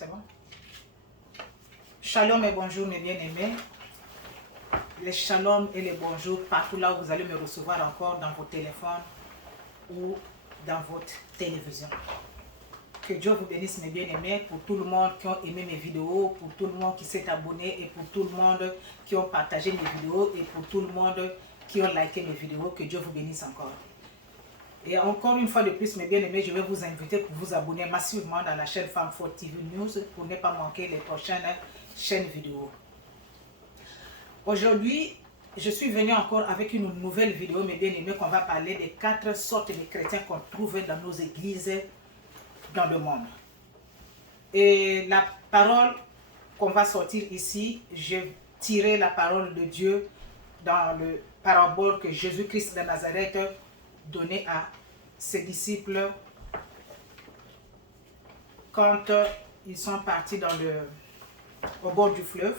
C'est bon? Shalom et bonjour mes bien-aimés. Les shalom et les bonjours partout là où vous allez me recevoir encore dans vos téléphones ou dans votre télévision. Que Dieu vous bénisse mes bien-aimés, pour tout le monde qui ont aimé mes vidéos, pour tout le monde qui s'est abonné et pour tout le monde qui ont partagé mes vidéos et pour tout le monde qui ont liké mes vidéos. Que Dieu vous bénisse encore. Et encore une fois de plus, mes bien-aimés, je vais vous inviter pour vous abonner massivement dans la chaîne Femme Forte TV News pour ne pas manquer les prochaines chaînes vidéo. Aujourd'hui, je suis venu encore avec une nouvelle vidéo, mes bien-aimés, qu'on va parler des 4 sortes de chrétiens qu'on trouve dans nos églises dans le monde. Et la parole qu'on va sortir ici, j'ai tiré la parole de Dieu dans le parabole que Jésus-Christ de Nazareth donnait à ses disciples quand ils sont partis au bord du fleuve.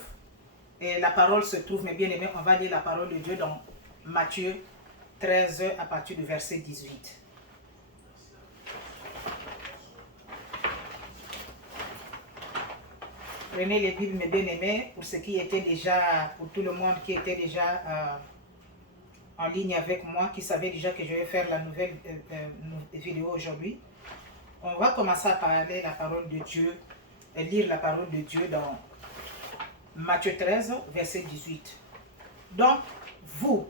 Et la parole se trouve, mes bien-aimés, on va lire la parole de Dieu dans Matthieu 13 à partir du verset 18. Prenez les Bibles, mes bien-aimés, pour ceux qui étaient déjà, pour tout le monde qui était déjà en ligne avec moi, qui savait déjà que je vais faire la nouvelle vidéo aujourd'hui. On va commencer à parler la parole de Dieu, et lire la parole de Dieu dans Matthieu 13, verset 18. Donc, vous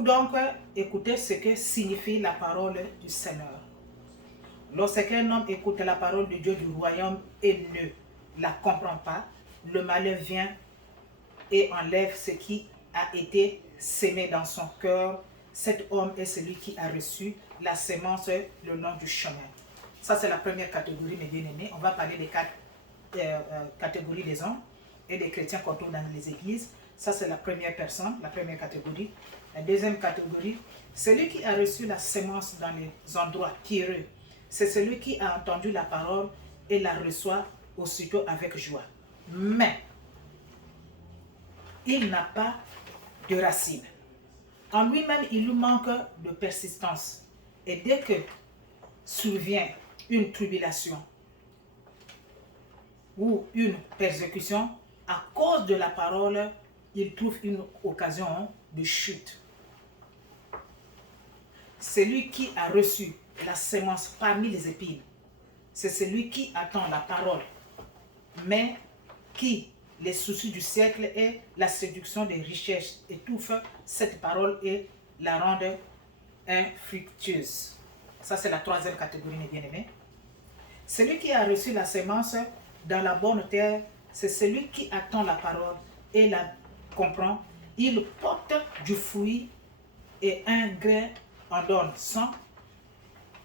donc écoutez ce que signifie la parole du Seigneur. Lorsqu'un homme écoute la parole de Dieu du royaume et ne la comprend pas, le malheur vient et enlève ce qui a été sémé dans son cœur. Cet homme est celui qui a reçu la sémence le long du chemin. Ça, c'est la première catégorie, mes bien-aimés. On va parler des 4 catégories des hommes et des chrétiens qu'on trouve dans les églises. Ça, c'est la première personne, la première catégorie. La deuxième catégorie, celui qui a reçu la sémence dans les endroits pierreux. C'est celui qui a entendu la parole et la reçoit aussitôt avec joie. Mais il n'a pas de racines. En lui-même, il lui manque de persistance. Et dès que survient une tribulation ou une persécution, à cause de la parole, il trouve une occasion de chute. Celui qui a reçu la sémence parmi les épines, c'est celui qui attend la parole, mais qui, les soucis du siècle et la séduction des richesses étouffent cette parole et la rendent infructueuse. Ça, c'est la troisième catégorie, mes bien-aimés. Celui qui a reçu la sémence dans la bonne terre, c'est celui qui attend la parole et la comprend. Il porte du fruit et un grain en donne 100,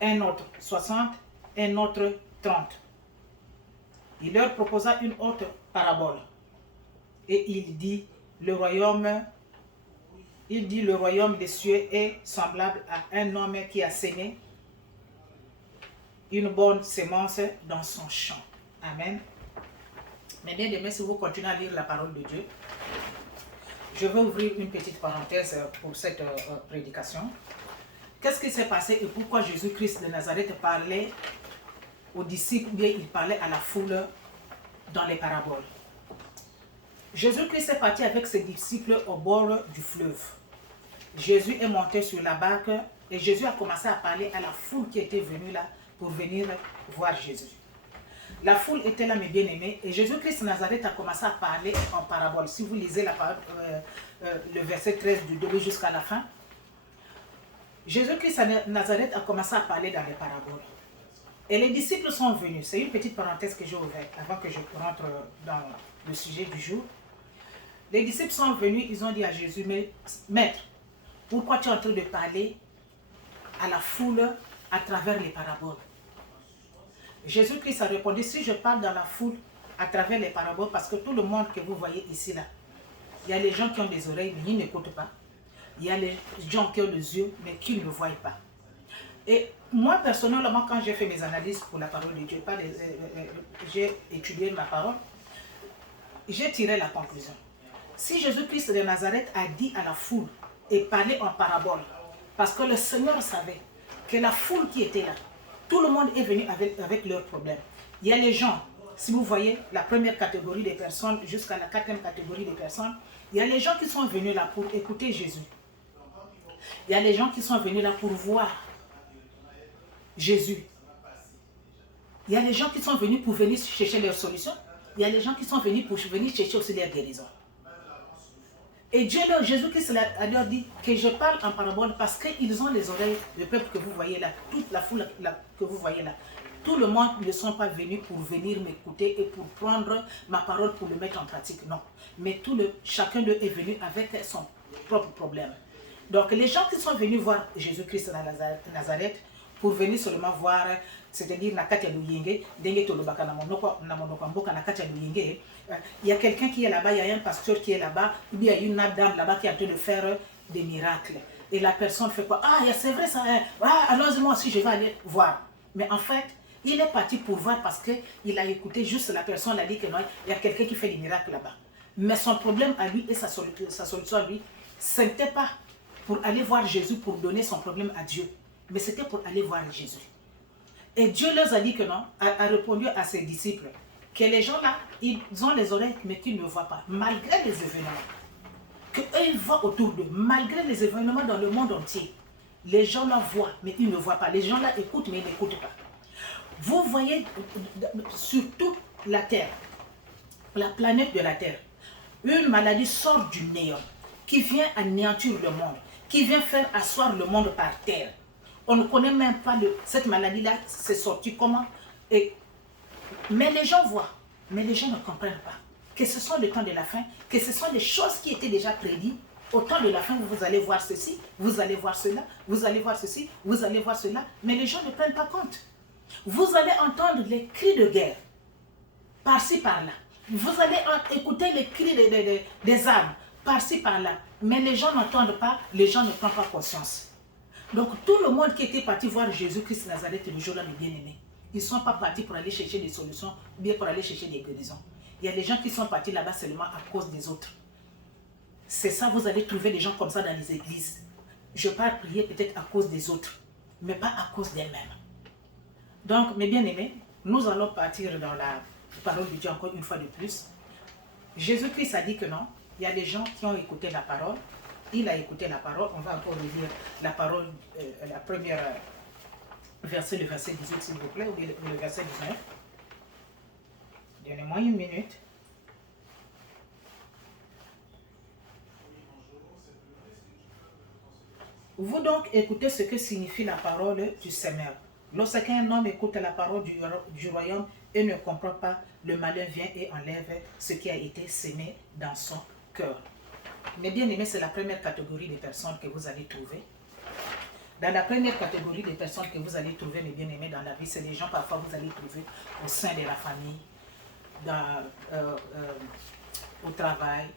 un autre 60, un autre 30. Il leur proposa une autre parabole. Et il dit, le royaume des cieux est semblable à un homme qui a sémé une bonne sémence dans son champ. Amen. Mais bien aimé, si vous continuez à lire la parole de Dieu, je vais ouvrir une petite parenthèse pour cette prédication. Qu'est-ce qui s'est passé et pourquoi Jésus-Christ de Nazareth parlait aux disciples ou bien il parlait à la foule dans les paraboles? Jésus-Christ est parti avec ses disciples au bord du fleuve. Jésus est monté sur la barque et Jésus a commencé à parler à la foule qui était venue là pour venir voir Jésus. La foule était là, mes bien-aimés, et Jésus-Christ de Nazareth a commencé à parler en parabole. Si vous lisez le verset 13 du début jusqu'à la fin, Jésus-Christ de Nazareth a commencé à parler dans les paraboles. Et les disciples sont venus. C'est une petite parenthèse que j'ai ouverte avant que je rentre dans le sujet du jour. Les disciples sont venus, ils ont dit à Jésus, mais Maître, pourquoi tu es en train de parler à la foule à travers les paraboles? Jésus-Christ a répondu, si je parle dans la foule à travers les paraboles, parce que tout le monde que vous voyez ici, là, il y a les gens qui ont des oreilles, mais ils n'écoutent pas. Il y a les gens qui ont des yeux, mais qui ne voient pas. Et moi, personnellement, quand j'ai fait mes analyses pour la parole de Dieu, j'ai étudié ma parole, j'ai tiré la conclusion. Si Jésus-Christ de Nazareth a dit à la foule et parlé en parabole, parce que le Seigneur savait que la foule qui était là, Tout le monde est venu avec leurs problèmes. Il y a les gens, si vous voyez la première catégorie des personnes jusqu'à la quatrième catégorie des personnes, il y a les gens qui sont venus là pour écouter Jésus. Il y a les gens qui sont venus là pour voir Jésus. Il y a les gens qui sont venus pour venir chercher leurs solutions. Il y a les gens qui sont venus pour venir chercher aussi leur guérison. Et Dieu, Jésus-Christ a leur dit que je parle en parabole parce qu'ils ont les oreilles, le peuple que vous voyez là, toute la foule que vous voyez là. Tout le monde ne sont pas venus pour venir m'écouter et pour prendre ma parole pour le mettre en pratique. Non. Mais chacun d'eux est venu avec son propre problème. Donc les gens qui sont venus voir Jésus-Christ à Nazareth pour venir seulement voir, c'est-à-dire il y a quelqu'un qui est là-bas, il y a un pasteur qui est là-bas, il y a une dame là-bas qui est en train de faire des miracles. Et la personne fait quoi? Ah, c'est vrai ça, hein? Ah, allons-y, moi aussi je vais aller voir. Mais en fait, il est parti pour voir parce qu'il a écouté juste la personne, a dit que non, il y a quelqu'un qui fait des miracles là-bas. Mais son problème à lui et sa solution à lui, ce n'était pas pour aller voir Jésus pour donner son problème à Dieu, mais c'était pour aller voir Jésus. Et Dieu leur a dit que non, a répondu à ses disciples, que les gens là, ils ont les oreilles, mais qu'ils ne voient pas, malgré les événements. Qu'eux, ils voient autour d'eux, malgré les événements dans le monde entier. Les gens là voient, mais ils ne voient pas. Les gens là écoutent, mais ils n'écoutent pas. Vous voyez sur toute la Terre, la planète de la Terre, une maladie sort du néant, qui vient anéantir le monde, qui vient faire asseoir le monde par terre. On ne connaît même pas cette maladie-là, c'est sorti comment. Mais les gens voient, mais les gens ne comprennent pas que ce sont le temps de la fin, que ce sont des choses qui étaient déjà prédites. Au temps de la fin, vous allez voir ceci, vous allez voir cela, vous allez voir ceci, vous allez voir cela, mais les gens ne prennent pas compte. Vous allez entendre les cris de guerre, par-ci, par-là. Vous allez écouter les cris des armes, par-ci, par-là. Mais les gens n'entendent pas, les gens ne prennent pas conscience. Donc tout le monde qui était parti voir Jésus-Christ Nazareth le jour-là, mes bien-aimés, ils ne sont pas partis pour aller chercher des solutions, ou bien pour aller chercher des guérisons. Il y a des gens qui sont partis là-bas seulement à cause des autres. C'est ça, vous allez trouver des gens comme ça dans les églises. Je pars prier peut-être à cause des autres, mais pas à cause d'elles-mêmes. Donc, mes bien-aimés, nous allons partir dans la parole de Dieu encore une fois de plus. Jésus-Christ a dit que non, il y a des gens qui ont écouté la parole. Il a écouté la parole. On va encore relire la parole, la première verset, le verset 18 s'il vous plaît, ou le verset 19. Donnez-moi une minute. Vous donc écoutez ce que signifie la parole du Seigneur. Lorsqu'un homme écoute la parole du royaume et ne comprend pas, le malin vient et enlève ce qui a été semé dans son cœur. Mais bien aimé, c'est la première catégorie des personnes que vous allez trouver. Dans la première catégorie des personnes que vous allez trouver, mes bien aimés, dans la vie, c'est les gens parfois vous allez trouver au sein de la famille, au travail,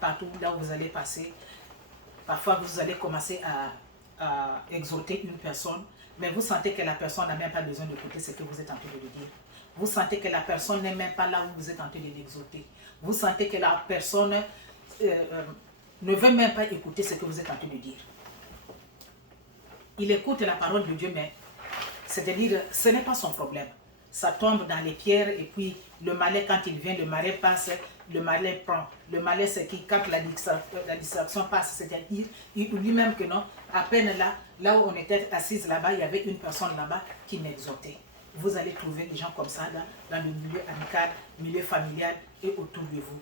partout là où vous allez passer. Parfois, vous allez commencer à exhorter une personne, mais vous sentez que la personne n'a même pas besoin d'écouter ce que vous êtes en train de lui dire. Vous sentez que la personne n'est même pas là où vous êtes en train de l'exhorter. Vous sentez que la personne ne veut même pas écouter ce que vous êtes en train de dire. Il écoute la parole de Dieu, mais c'est-à-dire, ce n'est pas son problème. Ça tombe dans les pierres et puis le malin, quand il vient, le malin passe, le malin prend. Le malin, c'est qui, quand la distraction passe, c'est-à-dire, il oublie même que non, à peine là où on était assise là-bas, il y avait une personne là-bas qui m'exhortait. Vous allez trouver des gens comme ça dans le milieu amical, milieu familial et autour de vous.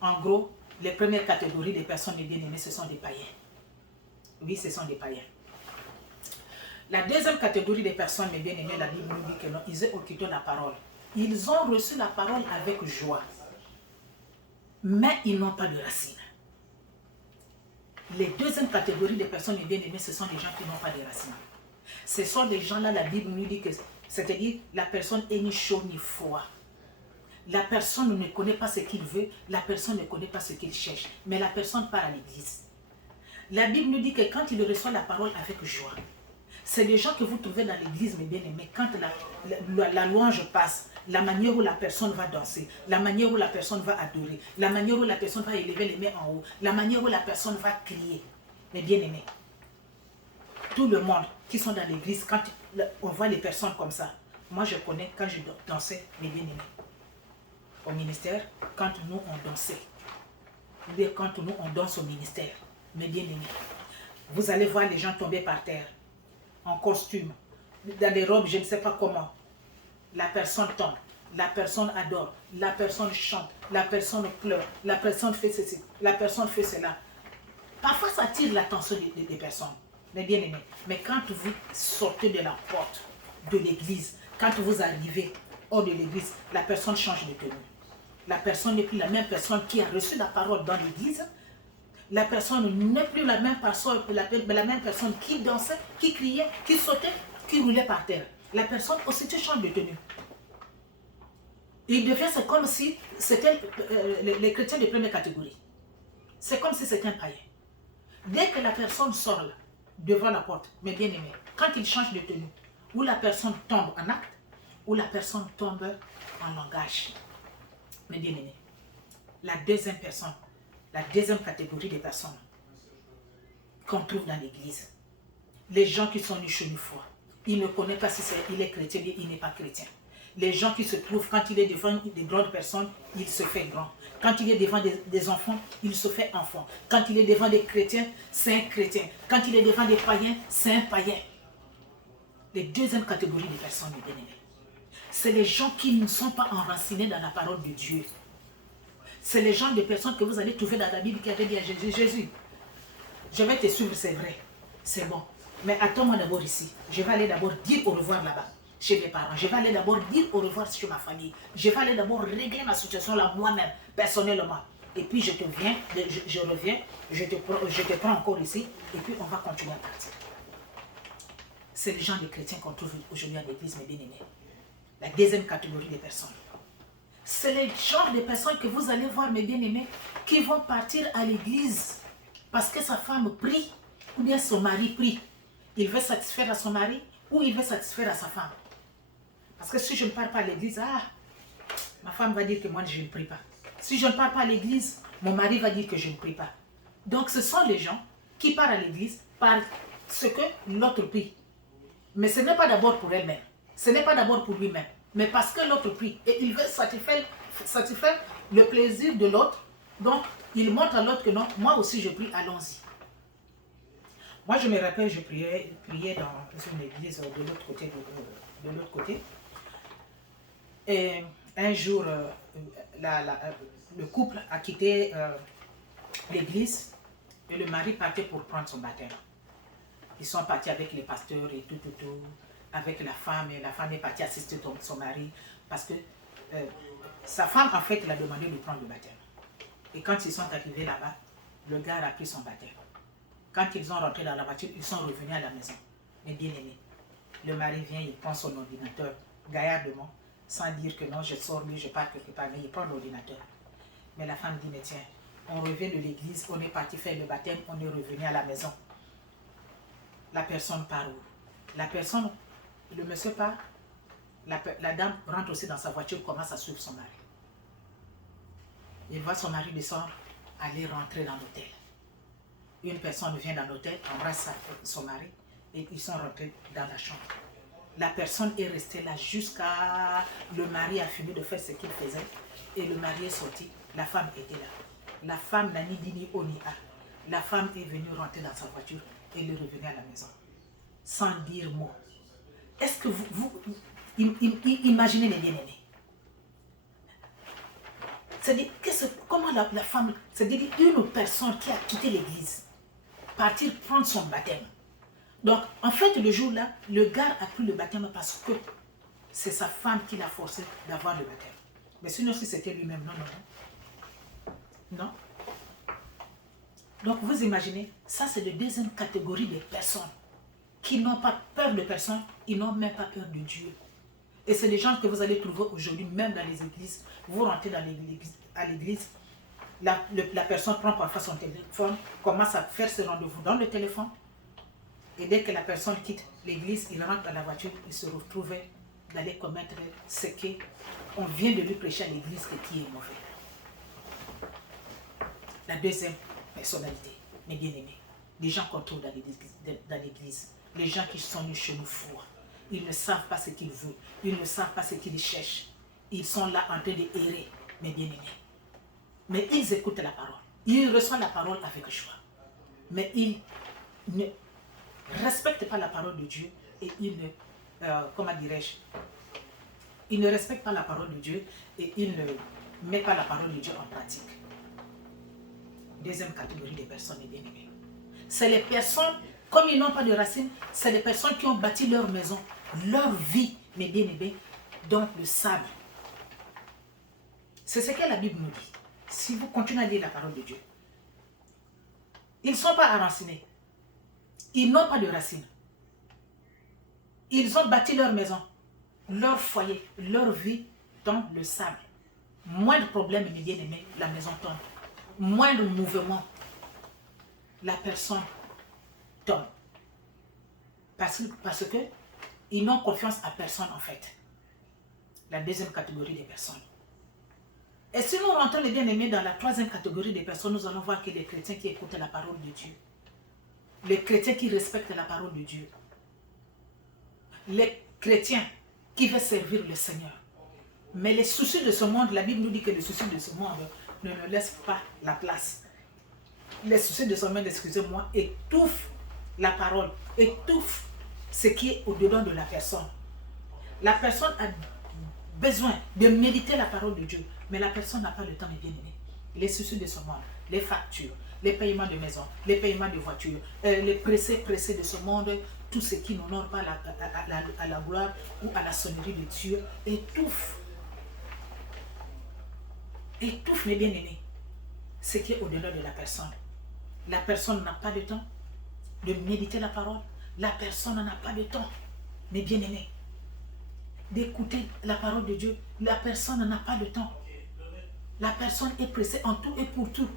En gros, les premières catégories des personnes les bien-aimées, ce sont des païens. Oui, ce sont des païens. La deuxième catégorie des personnes, mes bien-aimés, la Bible nous dit que non, ils ont écouté la parole. Ils ont reçu la parole avec joie. Mais ils n'ont pas de racines. Les deuxième catégorie des personnes, mes bien-aimés, ce sont des gens qui n'ont pas de racines. Ce sont des gens-là, la Bible nous dit que, c'est-à-dire, la personne est ni chaud ni froid. La personne ne connaît pas ce qu'il veut, la personne ne connaît pas ce qu'il cherche, mais la personne part à l'église. La Bible nous dit que quand il reçoit la parole avec joie, c'est les gens que vous trouvez dans l'église, mes bien-aimés, quand la louange passe, la manière où la personne va danser, la manière où la personne va adorer, la manière où la personne va élever les mains en haut, la manière où la personne va crier. Mes bien-aimés, tout le monde qui sont dans l'église, quand on voit les personnes comme ça. Moi, je connais quand je dansais, mes bien-aimés, au ministère, quand nous, on dansait. Ou bien quand nous, on danse au ministère, mes bien-aimés. Vous allez voir les gens tomber par terre, en costume, dans des robes, je ne sais pas comment. La personne tombe, la personne adore, la personne chante, la personne pleure, la personne fait ceci, la personne fait cela. Parfois, ça attire l'attention des personnes, mes bien-aimés. Mais quand vous sortez de la porte de l'église, quand vous arrivez hors de l'église, la personne change de tenue. La personne n'est plus la même personne qui a reçu la parole dans l'église. La personne n'est plus la même personne qui dansait, qui criait, qui sautait, qui roulait par terre. La personne aussitôt change de tenue. Il devient, c'est comme si c'était les chrétiens de première catégorie. C'est comme si c'était un païen. Dès que la personne sort là, devant la porte, mes bien-aimés, quand il change de tenue, ou la personne tombe en acte, ou la personne tombe en langage, mes bien-aimés, la deuxième personne, la deuxième catégorie de personnes qu'on trouve dans l'église, les gens qui sont nus chez nous foi, ils ne connaissent pas si il est chrétien ou il n'est pas chrétien. Les gens qui se trouvent, quand il est devant des grandes personnes, il se fait grand. Quand il est devant des enfants, il se fait enfant. Quand il est devant des chrétiens, c'est un chrétien. Quand il est devant des païens, c'est un païen. Les deuxième catégorie de personnes, mes bien-aimés, c'est les gens qui ne sont pas enracinés dans la parole de Dieu. C'est les gens de personnes que vous allez trouver dans la Bible qui avaient dit à Jésus, Jésus, je vais te suivre, c'est vrai, c'est bon. Mais attends-moi d'abord ici. Je vais aller d'abord dire au revoir là-bas, chez mes parents. Je vais aller d'abord dire au revoir chez ma famille. Je vais aller d'abord régler ma situation là moi-même, personnellement. Et puis je te viens, je reviens, je te prends encore ici, et puis on va continuer à partir. C'est les gens des chrétiens qu'on trouve aujourd'hui à l'église, mes bien-aimés. La deuxième catégorie des personnes. C'est les genres de personnes que vous allez voir, mes bien-aimés, qui vont partir à l'église parce que sa femme prie, ou bien son mari prie. Il veut satisfaire à son mari, ou il veut satisfaire à sa femme. Parce que si je ne pars pas à l'église, ma femme va dire que moi je ne prie pas. Si je ne pars pas à l'église, mon mari va dire que je ne prie pas. Donc ce sont les gens qui partent à l'église parce que l'autre prie. Mais ce n'est pas d'abord pour elle-même. Ce n'est pas d'abord pour lui-même. Mais parce que l'autre prie. Et il veut satisfaire le plaisir de l'autre. Donc, il montre à l'autre que non, moi aussi je prie, allons-y. Moi, je me rappelle, je priais dans une église de l'autre côté. Et un jour, le couple a quitté l'église et le mari partait pour prendre son baptême. Ils sont partis avec les pasteurs et tout, avec la femme. Et la femme est partie assister son mari parce que sa femme, en fait, l'a demandé de prendre le baptême. Et quand ils sont arrivés là-bas, le gars a pris son baptême. Quand ils ont rentré dans la voiture, ils sont revenus à la maison. Mais bien aimé, le mari vient, il prend son ordinateur gaillardement, sans dire que non, je sors, lui, je pars quelque part, mais il prend l'ordinateur. Mais la femme dit, mais tiens, on revient de l'église, on est parti faire le baptême, on est revenu à la maison. La personne part où? La personne, le monsieur part, la dame rentre aussi dans sa voiture, commence à suivre son mari. Il voit son mari descendre, aller rentrer dans l'hôtel. Une personne vient dans l'hôtel, embrasse son mari et ils sont rentrés dans la chambre. La personne est restée là jusqu'à le mari a fini de faire ce qu'il faisait et le mari est sorti. La femme était là. La femme n'a ni dit ni oh ni ah. La femme est venue rentrer dans sa voiture et elle est revenue à la maison sans dire mot. Est-ce que vous imaginez les bien-aimés? C'est-à-dire, comment la femme, c'est-à-dire une personne qui a quitté l'église, partir prendre son baptême. Donc, en fait, le jour-là, le gars a pris le baptême parce que c'est sa femme qui l'a forcé d'avoir le baptême. Mais sinon, si c'était lui-même, non. Donc, vous imaginez, ça c'est la deuxième catégorie des personnes qui n'ont pas peur de personne, ils n'ont même pas peur de Dieu. Et c'est des gens que vous allez trouver aujourd'hui, même dans les églises. Vous rentrez à l'église, la personne prend parfois son téléphone, commence à faire ses rendez-vous dans le téléphone. Et dès que la personne quitte l'église, il rentre dans la voiture, il se retrouve d'aller commettre ce qu'on vient de lui prêcher à l'église qui est mauvais. La deuxième personnalité, mes bien-aimés, les gens qu'on trouve dans l'église, Les gens qui sont venus chez nous froids. Ils ne savent pas ce qu'ils veulent. Ils ne savent pas ce qu'ils cherchent. Ils sont là en train d'errer, mes bien-aimés. Mais ils écoutent la parole. Ils reçoivent la parole avec joie. Mais ils ne respectent pas la parole de Dieu et ils ne, comment dirais-je, ils ne respectent pas la parole de Dieu et ils ne mettent pas la parole de Dieu en pratique. Deuxième catégorie de personnes, mes bien-aimés. C'est les personnes, comme ils n'ont pas de racines, c'est les personnes qui ont bâti leur maison, leur vie, mes bien-aimés, dans le sable. C'est ce que la Bible nous dit. Si vous continuez à lire la parole de Dieu, ils ne sont pas enracinés. Ils n'ont pas de racines. Ils ont bâti leur maison, leur foyer, leur vie dans le sable. Moindre problème, mes bien-aimés, la maison tombe. Moindre mouvement, la personne tombe. Parce que ils n'ont confiance à personne en fait. La deuxième catégorie des personnes. Et si nous rentrons, les bien-aimés, dans la troisième catégorie des personnes, nous allons voir que les chrétiens qui écoutent la parole de Dieu, les chrétiens qui respectent la parole de Dieu, les chrétiens qui veulent servir le Seigneur. Mais les soucis de ce monde, la Bible nous dit que les soucis de ce monde ne nous laissent pas la place. Les soucis de ce monde, excusez-moi, étouffent la parole, étouffent ce qui est au-dedans de la personne. La personne a besoin de méditer la parole de Dieu, mais la personne n'a pas le temps, mes bien-aimés. Les soucis de ce monde, les factures, les paiements de maison, les paiements de voiture, les pressés de ce monde, tout ce qui n'honore pas à la gloire ou à la sonnerie de Dieu, étouffe, mes bien-aimés, ce qui est au-delà de la personne. La personne n'a pas de temps de méditer la parole. La personne n'a pas de temps, mes bien-aimés, d'écouter la parole de Dieu. La personne n'a pas de temps. La personne est pressée en tout et pour tout.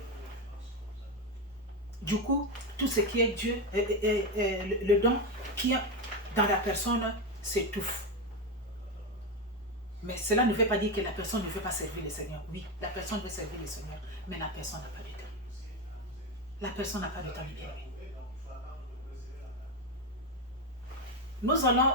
Du coup, tout ce qui est Dieu, le don qui est dans la personne s'étouffe. Mais cela ne veut pas dire que la personne ne veut pas servir le Seigneur. Oui, la personne veut servir le Seigneur, mais la personne n'a pas de temps. La personne n'a pas de temps, mes bien-aimés. Nous allons,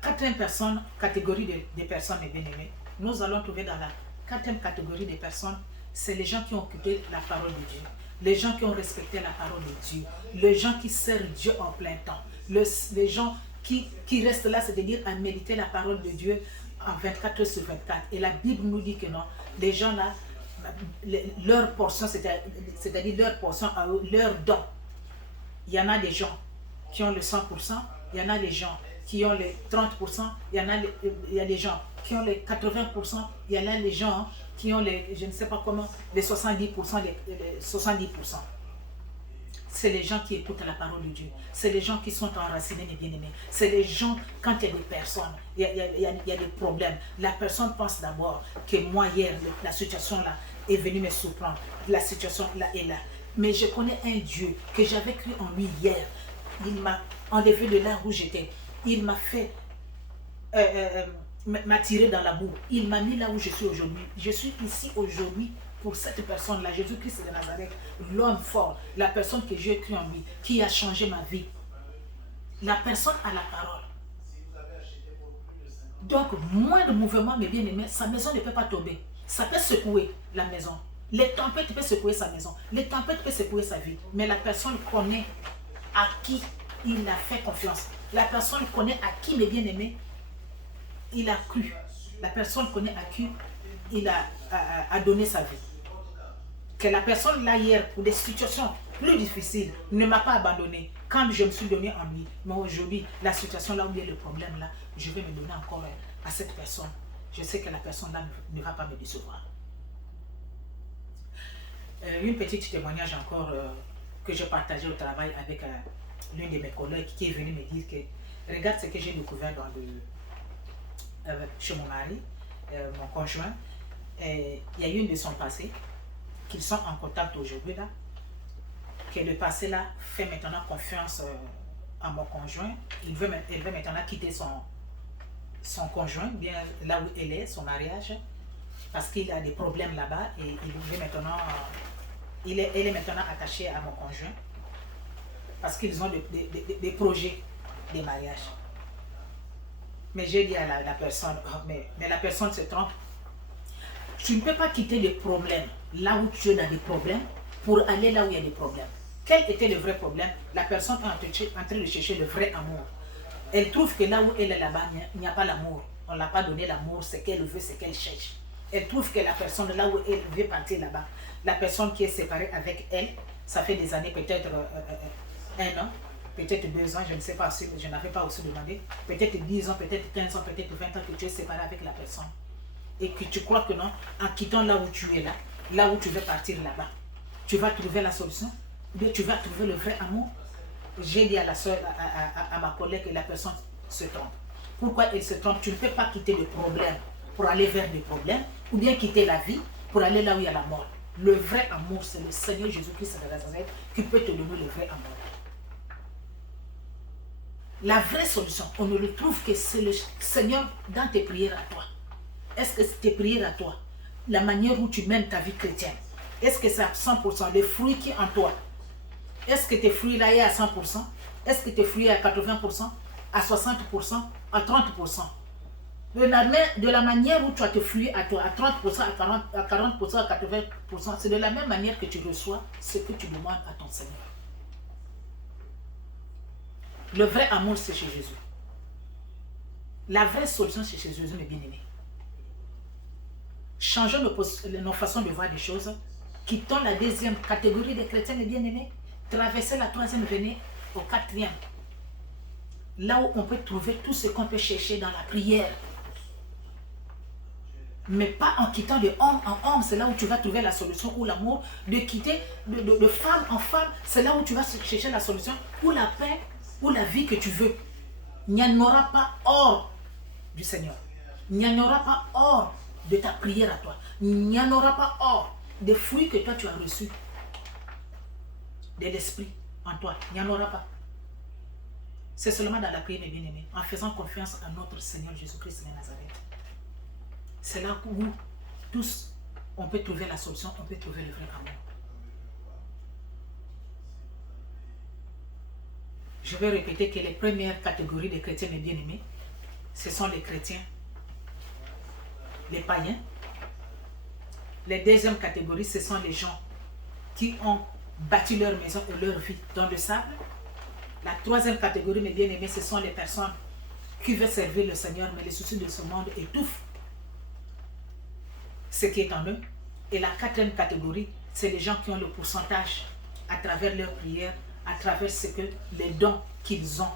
quatrième personne, catégorie de personnes, mes bien-aimés, nous allons trouver dans la quatrième catégorie des personnes, c'est les gens qui ont occupé la parole de Dieu, les gens qui ont respecté la parole de Dieu, les gens qui servent Dieu en plein temps, les gens qui restent là, c'est-à-dire à méditer la parole de Dieu en 24 heures sur 24. Et la Bible nous dit que non, les gens là, leur portion, c'est-à-dire leur portion, leur don. Il y en a des gens qui ont le 100%, il y en a des gens qui ont les 30%, il y a des gens qui ont les 80%, il y en a des gens qui ont les, je ne sais pas comment, les 70%, les 70%. C'est les gens qui écoutent la parole de Dieu. C'est les gens qui sont enracinés, mes bien-aimés. C'est les gens, quand il y a des personnes, il y a des problèmes. La personne pense d'abord que moi, hier, la situation là est venue me surprendre. La situation là est là. Mais je connais un Dieu que j'avais cru en lui hier. Il m'a enlevé de là où j'étais. Il m'a fait, m'a tiré dans la boue. Il m'a mis là où je suis aujourd'hui. Je suis ici aujourd'hui pour cette personne-là, Jésus-Christ de Nazareth, l'homme fort, la personne que j'ai cru en lui, qui a changé ma vie. La personne a la parole. Donc, moins de mouvement, mes bien-aimés, sa maison ne peut pas tomber. Ça peut secouer la maison. Les tempêtes peuvent secouer sa maison. Les tempêtes peuvent secouer sa vie. Mais la personne connaît à qui il a fait confiance. La personne connaît à qui, mes bien-aimés, il a cru. La personne connaît à qui il a donné sa vie. Que la personne là hier, pour des situations plus difficiles, ne m'a pas abandonné quand je me suis donné en lui. Mais aujourd'hui, la situation là où il y a le problème là, je vais me donner encore à cette personne. Je sais que la personne là ne va pas me décevoir. Une petite témoignage encore que j'ai partagé au travail avec l'une de mes collègues qui est venue me dire que regarde ce que j'ai découvert chez mon mari, mon conjoint. Il y a une de son passé qu'ils sont en contact aujourd'hui là, que le passé là fait maintenant confiance à mon conjoint. Elle veut maintenant quitter son conjoint, bien là où elle est, son mariage, parce qu'il a des problèmes là-bas et elle est maintenant attachée à mon conjoint. parce qu'ils ont des projets de mariage. Mais j'ai dit à la personne, oh, mais la personne se trompe. Tu ne peux pas quitter les problèmes là où tu es dans des problèmes pour aller là où il y a des problèmes. Quel était le vrai problème? La personne est en train de chercher le vrai amour. Elle trouve que là où elle est là-bas, il n'y a pas l'amour. On ne l'a pas donné l'amour, c'est qu'elle veut, c'est qu'elle cherche. Elle trouve que la personne, là où elle veut partir là-bas, la personne qui est séparée avec elle, ça fait des années, peut-être 1 an, peut-être 2 ans, je ne sais pas, je n'avais pas aussi demandé, peut-être 10 ans, peut-être 15 ans, peut-être 20 ans que tu es séparé avec la personne. Et que tu crois que non, en quittant là où tu es là où tu veux partir là-bas, tu vas trouver la solution, ou bien tu vas trouver le vrai amour. J'ai dit à la soeur, à ma collègue, que la personne se trompe. Pourquoi elle se trompe? Tu ne peux pas quitter le problème pour aller vers des problèmes, ou bien quitter la vie pour aller là où il y a la mort. Le vrai amour, c'est le Seigneur Jésus-Christ de Nazareth qui peut te donner le vrai amour. La vraie solution, on ne le trouve que c'est le Seigneur dans tes prières à toi. Est-ce que tes prières à toi, la manière où tu mènes ta vie chrétienne, est-ce que c'est à 100%, les fruits qui en toi? Est-ce que tes fruits là sont à 100%? Est-ce que tes fruits sont à 80%, à 60%, à 30%? De la manière où tu as tes fruits à toi, à 30%, à 40%, à 80%, c'est de la même manière que tu reçois ce que tu demandes à ton Seigneur. Le vrai amour, c'est chez Jésus. La vraie solution, c'est chez Jésus, mes bien-aimés. Changeons nos façons de voir les choses. Quittons la deuxième catégorie des chrétiens, mes bien-aimés. Traversez la troisième, venez au quatrième. Là où on peut trouver tout ce qu'on peut chercher dans la prière. Mais pas en quittant de homme en homme, c'est là où tu vas trouver la solution, ou l'amour. De quitter de femme en femme, c'est là où tu vas chercher la solution, ou la paix, ou la vie que tu veux. Il n'y en aura pas hors du Seigneur. Il n'y en aura pas hors de ta prière à toi. Il n'y en aura pas hors des fruits que toi tu as reçus de l'esprit en toi. Il n'y en aura pas. C'est seulement dans la prière, mes bien-aimés, en faisant confiance à notre Seigneur Jésus-Christ de Nazareth. C'est là où tous, on peut trouver la solution, on peut trouver le vrai amour. Je vais répéter que les premières catégories de chrétiens, mes bien-aimés, ce sont les chrétiens, les païens. Les deuxièmes catégories, ce sont les gens qui ont bâti leur maison et leur vie dans le sable. La troisième catégorie, mes bien-aimés, ce sont les personnes qui veulent servir le Seigneur, mais les soucis de ce monde étouffent ce qui est en eux. Et la quatrième catégorie, c'est les gens qui ont le pourcentage à travers leurs prières, à travers les dons qu'ils ont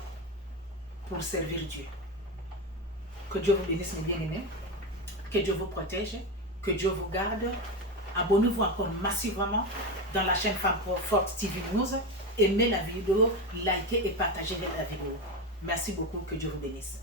pour servir Dieu. Que Dieu vous bénisse, mes bien-aimés. Que Dieu vous protège. Que Dieu vous garde. Abonnez-vous encore massivement dans la chaîne Femme Forte TV News. Aimez la vidéo, likez et partagez la vidéo. Merci beaucoup. Que Dieu vous bénisse.